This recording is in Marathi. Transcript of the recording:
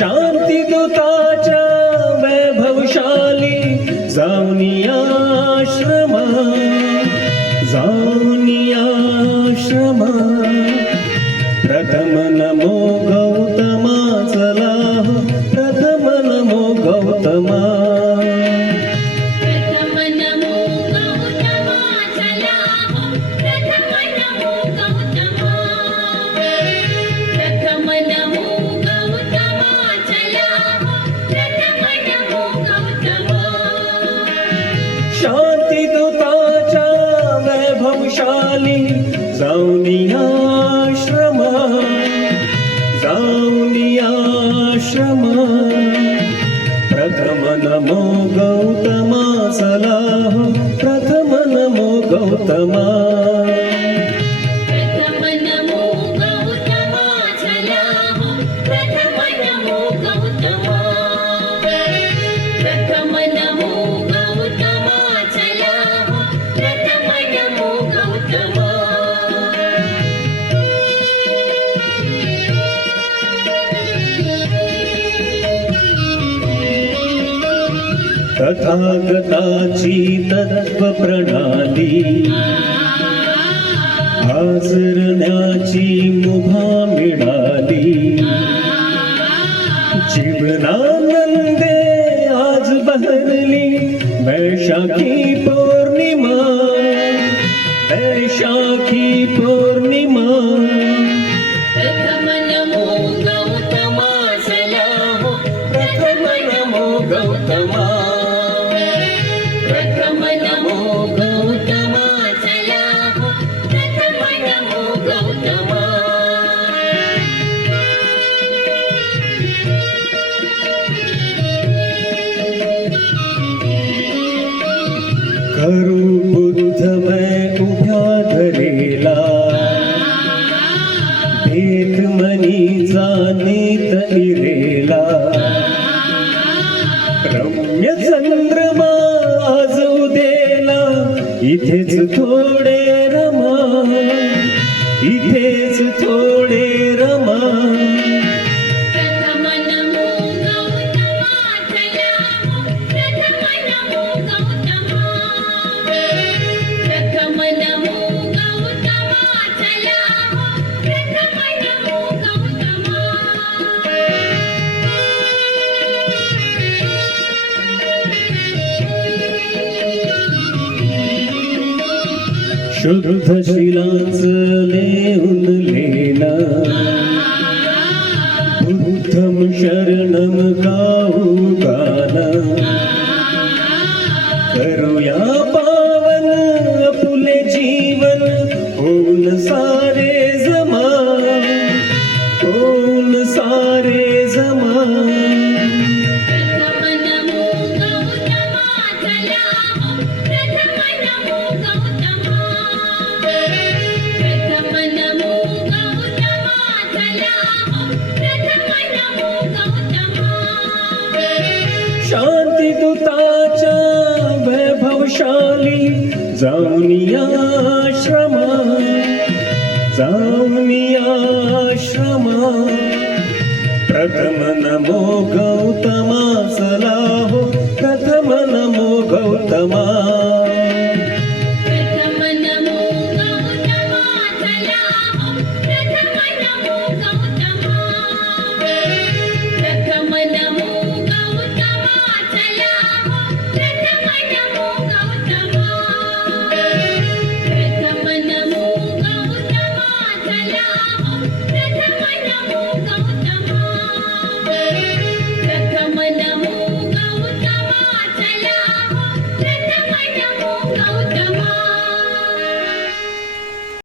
शांतीदूताच्या वैभवशाली जाऊनी आश्रमा, जाऊनी आश्रमा. प्रथम नमो गौतमा, चला प्रथम नमो गौतमा. प्रथम नमो गौतमा, चला प्रथम नमो गौतमा. प्रथम नमो गौतमा, चला प्रथम नमो गौतमा. शांतीदूताच्या वैभवशाली जाऊनी आश्रमा, जाऊनी आश्रमा. प्रथम नमो गौतमा, चला प्रथम नमो गौतमा. प्रथम नमो गौतमा, चला प्रथम नमो गौतमा. प्रथम नमो गौतमा, चला प्रथम नमो गौतमा. तथागताची तत्व प्रणाली आचरण्याची मुभा मिळाली. जीवनानंदे आज बहरली वैशाखी पौर्णिमा, वैशाखी पौर्णिमा. प्रथम नमो गौतमा, चला प्रथम नमो गौतमा. प्रथम नमो गौतमा, चला प्रथम नमो गौतमा. करू बुद्ध मैं उभ्या धरेला, भेद मनीचा नेत इरेला. रम्य चंद्रमा आज उदेला, इथेच थोडे रमा, इथेच थोडे रमा. प्रथम नमो गौतमा, चला प्रथम नमो गौतमा. प्रथम नमो गौतमा, चला प्रथम नमो गौतमा. शुद्ध शिलांचले उनलेला, बुद्धम शरणम गाऊ गाना. करूया पावन फुले जीवन, होऊन सारे जमा, होऊन सारे जमा. प्रथम नमो गौतमा, चला प्रथम नमो गौतमा. प्रथम नमो गौतमा, चला प्रथम नमो गौतमा. शांतीदूताच्या वैभवशाली जाऊनी आश्रमा, जाऊनी आश्रमा. प्रथम नमो